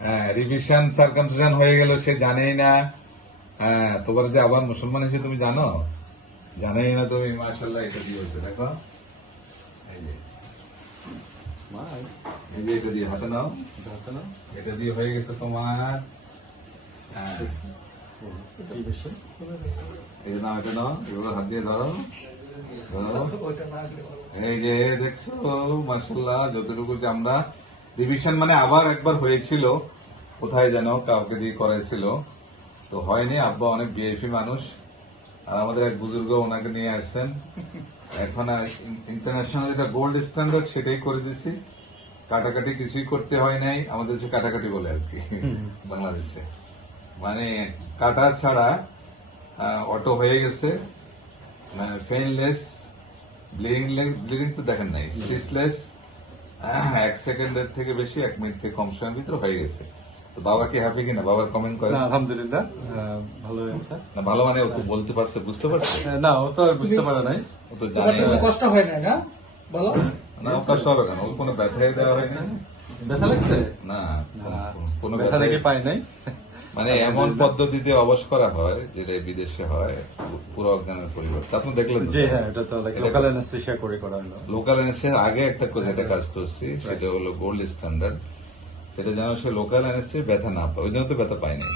হ্যাঁ revision circumcision হয়ে গেল সে জানেই না। হ্যাঁ তোমার যে আবার মুসলমান এসে তুমি জানো? জানেই না তুমি মার্শাল্লাহ এটা দিয়ে হয়েছে? দেখো। এই যে। এটা দিয়ে হাতে নাও। এটা দিয়ে হয়ে গেছে তোমার হ্যাঁ। এই যে নাও এটা নাও। এগুলো হাত দিয়ে ধরো। ধরো। এই যে দেখছ মার্শাল্লাহ যতটুকু যে আমরা রিভিশন মানে আবার একবার হয়েছিল কোথায় যেন কাউকে দিয়ে করাইছিল। তো হয়নি আব্বা অনেক বিএফি মানুষ আর আমাদের এক বুজুর্গ ওনাকে নিয়ে আসছেন। এখন ইন্টারন্যাশনাল যেটা গোল্ড স্ট্যান্ডার্ড সেটাই করে দিছি। কাটাকাটি কিছুই করতে হয় নাই আমাদের দেশে কাটাকাটি বলে আর কি বাংলাদেশে। মানে কাটা ছাড়া অটো হয়ে গেছে পেইনলেস ব্লিডিং ব্লিডিং তো দেখেন নাই স্টিচলেস এক সেকেন্ডের থেকে বেশি এক মিনিট থেকে কম সময়ের ভিতরে হয়ে গেছে। তো বাবা কি হ্যাপি কিনা? বাবার কমেন্ট করে। আলহামদুলিল্লাহ। আহ, ভালো হয়েছে। না ভালো মানে ও তো বলতে পারছে বুঝতে পারছে? না ও তো আর বুঝতে পারে নাই। ও তো জানে কষ্ট হয় না না? বলো। না ও কষ্ট হবে কেন? ওর কোনো ব্যথাই দেওয়া হয়নি? ব্যথা লাগছে? না না, কোনো ব্যথা ব্যথা দেখে পায় নাই। মানে এমন পদ্ধতিতে অবশ করা হয় যেটা বিদেশে হয় পুরো অজ্ঞানের পরিবর্তন আপনি দেখলেন জি হ্যাঁ এটা তো লোকাল অ্যানেস্থেশিয়া করে করা হলো। লোকাল আগে একটা করে একটা কাজ করছি সেটা হলো গোল্ড স্ট্যান্ডার্ড সেটা যেন সে লোকাল এনএসএ ব্যথা না পায়। ওই জন্য তো ব্যথা পায়নি